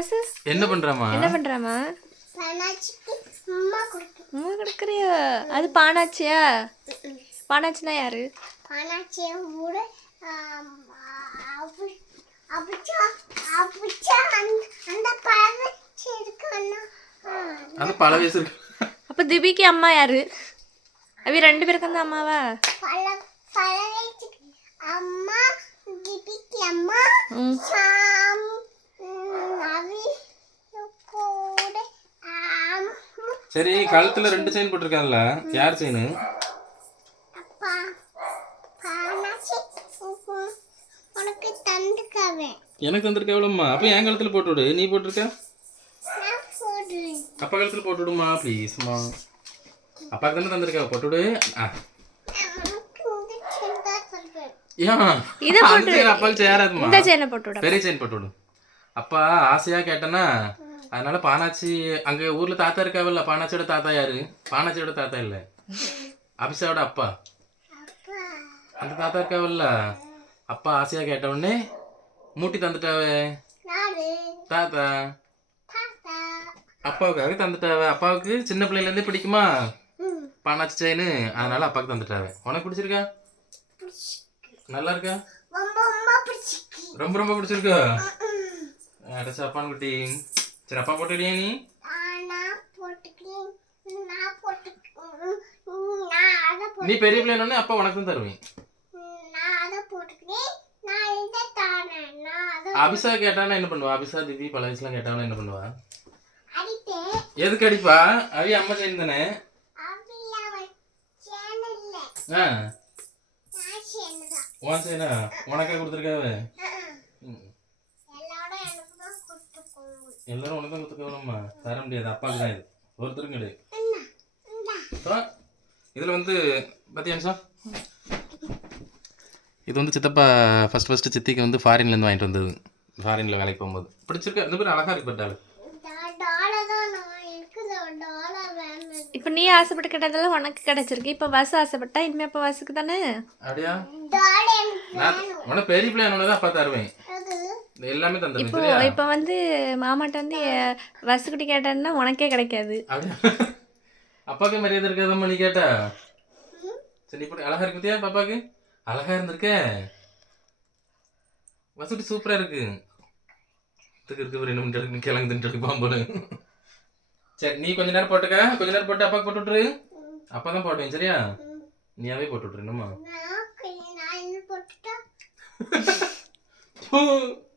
வசு என்ன பண்றாமா என்ன பண்றாமா அம்மா கொடுக்கு அம்மா கொடுக்குறியா? அது பானாச்சியா? பானாச்சினா யாரு? பனாச்சியை கூட அந்த பல வயசு இருக்கு அப்ப திபிக்கு அம்மா யாரு? அவி ரெண்டு பேருக்கு அந்த அம்மாவா? அம்மா கிபிக்கு அம்மா ம் சாம் அவி கூட ஆம் சரி கழுத்துல ரெண்டு செயின் போட்டிருக்காங்கல்ல யார் செயின் அப்பா எனக்கு தந்திருக்க எவ்வளோம்மா அப்போ என் கழுத்துல போட்டு விடு நீ போட்டிருக்க? அப்பா கழுத்துல போட்டு விடுமா ப்ளீஸ்மா அப்பாக்கு தானே தந்திருக்க? போட்டு விடு அப்பாவுக்கு சேராதுமா பெரிய செயின் போட்டு விடு அப்பா ஆசையா கேட்டேன்னா அதனால பானாச்சி அங்க ஊர்ல தாத்தா இருக்காவில்ல பானாச்சியோட தாத்தா யாரு? பானாச்சியோட தாத்தா இல்ல. அபிஷாவோட அப்பா. அந்த தாத்தா இருக்காவில்ல? அப்பா ஆசையா கேட்ட உடனே மூட்டி தந்துட்டாவே? தாத்தா. அப்பாவுக்காக தந்துட்டாவே? அப்பாவுக்கு சின்ன பிள்ளையில இருந்தே பிடிக்குமா பானாச்சி செயின் அதனால அப்பாவுக்கு தந்துட்டாவே. உனக்கு பிடிச்சிருக்கா? நல்லா இருக்கா? ரொம்ப ரொம்ப பிடிச்சிருக்கு. அடைச்ச அப்பான்னு குட்டி சரி அப்பா போட்டுடியா நீ நீ பெரிய பிள்ளைன்னு அப்பா உனக்கு தான் தருவேன் அபிஷா கேட்டானா என்ன பண்ணுவா? அபிஷா திவி வயசுலாம் கேட்டானா என்ன பண்ணுவா? எதுக்கு அடிப்பா? அவி அம்மா செயின் தானே? ஆ. உன் செயினா உனக்கே கொடுத்துருக்காவே எல்லாரும் எனக்கு தான் கொடுத்துக்கோங்க எல்லாரும் உனக்கு தான் கொடுத்துக்கணும்மா தர முடியாது. அப்பாவுக்கு தான் இது. ஒருத்தரும் கிடையாது. இதுல வந்து பத்தியா நிமிஷம் இது வந்து சித்தப்பா ஃபர்ஸ்ட் ஃபர்ஸ்ட் சித்திக்கு வந்து ஃபாரின்ல இருந்து வாங்கிட்டு வந்தது. ஃபாரின்ல வேலைக்கு போகும்போது. பிடிச்சிருக்கா? இந்த பேர் அழகா இருக்கு பட்டாள் இப்போ நீ ஆசைப்பட்டு கேட்டதெல்லாம் உனக்கு கிடைச்சிருக்கு. இப்போ வசு ஆசைப்பட்டா இனிமே அப்போ வசுக்கு தானே? அப்படியா? நான் உனக்கு பெரிய பிள்ளை தான் அப்பா தருவேன். எல்லாமே தந்துருவேன் இப்போ இப்போ வந்து மாமாட்ட வந்து வசுக்குட்டி கேட்டேன்னா உனக்கே கிடைக்காது. அப்பாவுக்கு மரியாதை இருக்காதம்மா நீ கேட்டா? சரி இப்படி அழகா இருக்கு பத்தியா பாப்பாக்கு? அழகா இருந்திருக்க. வசதி சூப்பரா இருக்கு. இதுக்கு இருக்கு ஒரு ரெண்டு மணி நேரம் கிழங்கு தின்ட்டு பாம்போல சரி நீ கொஞ்ச நேரம் போட்டுக்க. கொஞ்ச நேரம் போட்டு அப்பாக்கு போட்டு விட்டுரு. அப்பா தான் போட்டுவேன் சரியா? நீயாவே போட்டு விட்டுரு என்னம்மா?